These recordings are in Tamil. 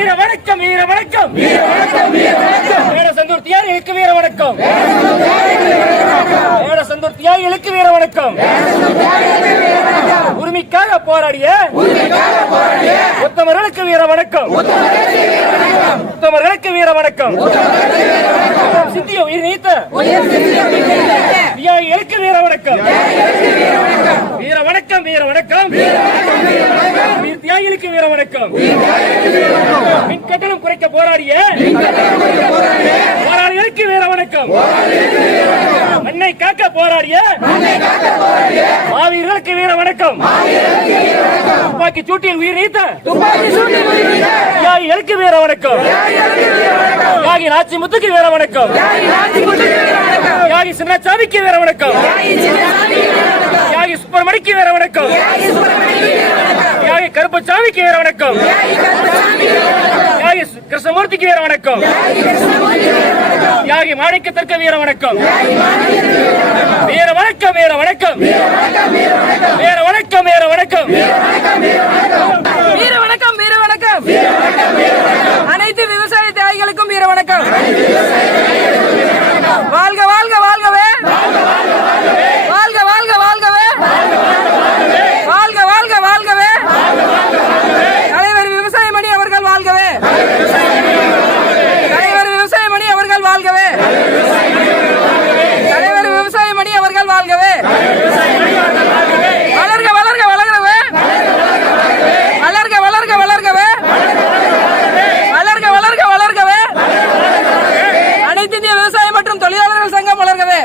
வீர வணக்கம் வீர வணக்கம் வேடசந்தூர் தியாகிகளுக்கு வீர வணக்கம் வேடசந்தூர் தியாகிகளுக்கு வீர வணக்கம் உரிமைக்காக போராடிய உத்தமர்களுக்கு வீர வணக்கம் உத்தமர்களுக்கு வீர வணக்கம் சிந்திய உயிர் நீத்த தியாகிகளுக்கு வீர வணக்கம் வீர வணக்கம் வீர வணக்கம் தியாகிகளுக்கு வீர வணக்கம் மின் கட்டணம் குறைக்க போராடிய போராளிகளுக்கு வீர வணக்கம் மண்ணை காக்க போராடிய மாவீரர்களுக்கு வீர வணக்கம் துப்பாக்கி சூட்டில் உயிர் நீத்த தியாகிகளுக்கு வீர வணக்கம் தியாகி நாச்சிமுத்துக்கு வீர வணக்கம் தியாகி சின்னசாமிக்கு வீர வணக்கம் தியாகி சுப்பிரமணிக்கு வீர வணக்கம் தியாகி கருப்பசாமிக்கு வீர வணக்கம் தியாகி கிருஷ்ணமூர்த்திக்கு வீர வணக்கம் தியாகி மாணிக்கத்திற்கு வீர வணக்கம் வீர வணக்கம் வீர வணக்கம் வீர வணக்கம் வீர வணக்கம் வீர வணக்கம் வீர வணக்கம் அனைத்து விவசாய தியாகிகளுக்கும் வீர வணக்கம். வாழ்க வாழ்க வாழ்கவே வாழ்க வாழ்க வாழ்கவே வாழ்க வாழ்க வாழ்கவே தலைவர் விவசாயமணி அவர்கள் வாழ்கவே தலைவர் விவசாயமணி அவர்கள் வாழ்கவே தலைவர் விவசாயமணி அவர்கள் வாழ்கவே வளர்க வளர்க வளர்கவே வளர்க வளர்க வளர்கவே வளர்க வளர்க வளர்கவே அனைத்து இந்திய விவசாய மற்றும் தொழிலாளர்கள் சங்கம் வளர்கவே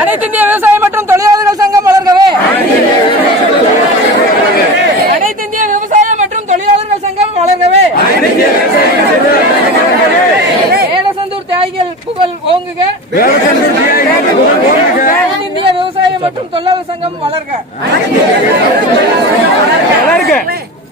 அனைத்து இந்திய விவசாய மற்றும் தொழிலாளர்கள் சங்கம் வளர்கவே அனைத்து இந்திய விவசாய மற்றும் தொழிலாளர்கள் சங்கம் வளர்கவே வேடசந்தூர் தியாகிகள் புகழ் ஓங்குக இந்திய விவசாய மற்றும் தொழிலாளர் சங்கம் வளர்க.